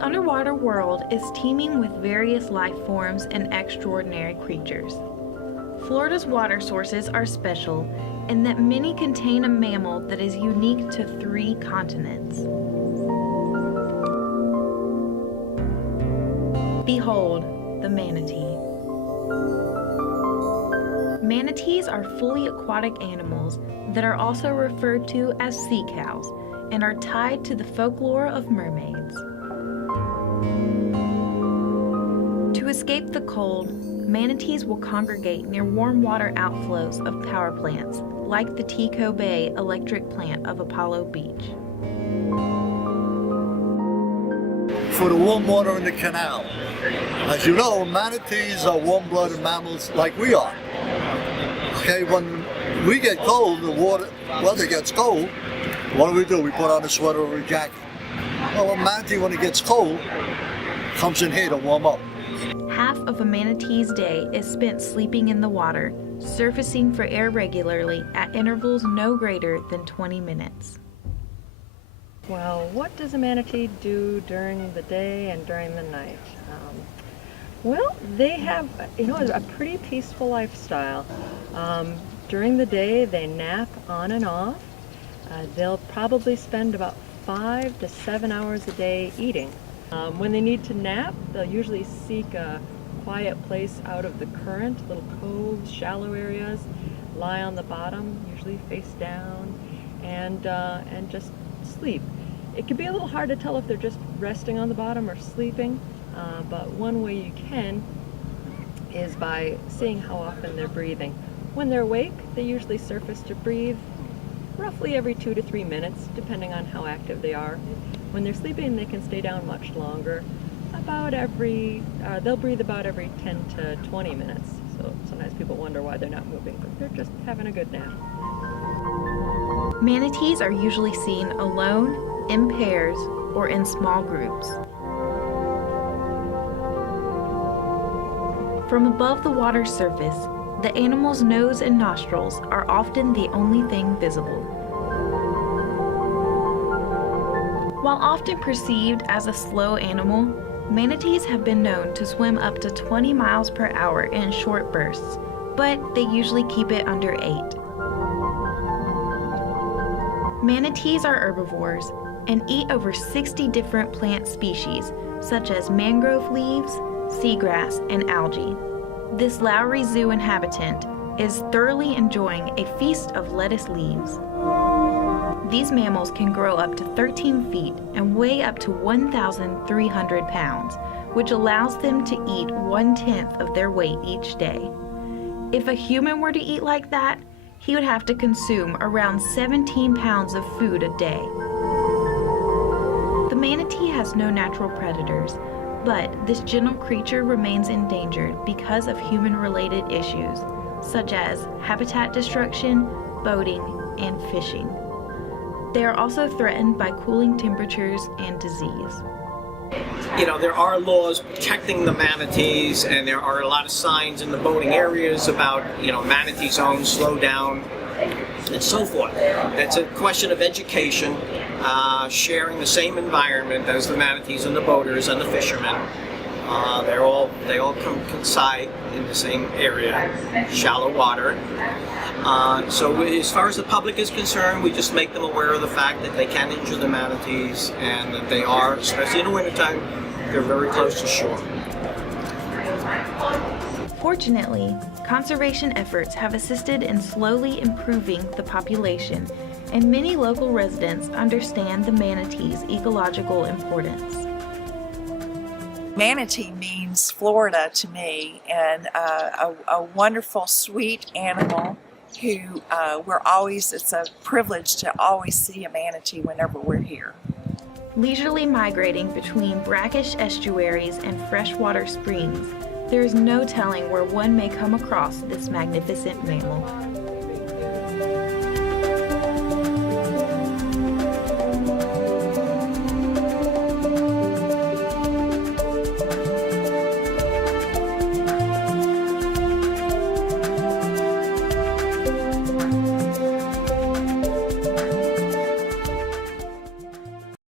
The underwater world is teeming with various life forms and extraordinary creatures. Florida's water sources are special in that many contain a mammal that is unique to 3 continents. Behold, the manatee. Manatees are fully aquatic animals that are also referred to as sea cows and are tied to the folklore of mermaids. To escape the cold, manatees will congregate near warm water outflows of power plants, like the Tico Bay electric plant of Apollo Beach. For the warm water in the canal. As you know, manatees are warm-blooded mammals like we are. Okay, when we get cold, the weather gets cold, what do? We put on a sweater or a jacket. Well, a manatee, when it gets cold, comes in here to warm up. Half of a manatee's day is spent sleeping in the water, surfacing for air regularly at intervals no greater than 20 minutes. Well, what does a manatee do during the day and during the night? Well, they have, a pretty peaceful lifestyle. During the day, they nap on and off. They'll probably spend about 5 to 7 hours a day eating. When they need to nap, they'll usually seek a quiet place out of the current, little coves, shallow areas, lie on the bottom, usually face down, and just sleep. It can be a little hard to tell if they're just resting on the bottom or sleeping, but one way you can is by seeing how often they're breathing. When they're awake, they usually surface to breathe roughly every 2 to 3 minutes, depending on how active they are. When they're sleeping, they can stay down much longer. They'll breathe about every 10 to 20 minutes. So sometimes people wonder why they're not moving, but they're just having a good nap. Manatees are usually seen alone, in pairs, or in small groups. From above the water's surface, the animal's nose and nostrils are often the only thing visible. While often perceived as a slow animal, manatees have been known to swim up to 20 miles per hour in short bursts, but they usually keep it under 8. Manatees are herbivores and eat over 60 different plant species, such as mangrove leaves, seagrass, and algae. This Lowry Zoo inhabitant is thoroughly enjoying a feast of lettuce leaves. These mammals can grow up to 13 feet and weigh up to 1,300 pounds, which allows them to eat 1/10 of their weight each day. If a human were to eat like that, he would have to consume around 17 pounds of food a day. The manatee has no natural predators, but this gentle creature remains endangered because of human-related issues, such as habitat destruction, boating, and fishing. They are also threatened by cooling temperatures and disease. There are laws protecting the manatees, and there are a lot of signs in the boating areas about, manatee zones, slow down, and so forth. It's a question of education, sharing the same environment as the manatees and the boaters and the fishermen. They all coincide in the same area, shallow water. So as far as the public is concerned, we just make them aware of the fact that they can injure the manatees, and that they are, especially in the wintertime, they're very close to shore. Fortunately, conservation efforts have assisted in slowly improving the population, and many local residents understand the manatee's ecological importance. Manatee means Florida to me, and a wonderful, sweet animal who it's a privilege to always see a manatee whenever we're here. Leisurely migrating between brackish estuaries and freshwater springs, there is no telling where one may come across this magnificent mammal.